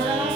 Father.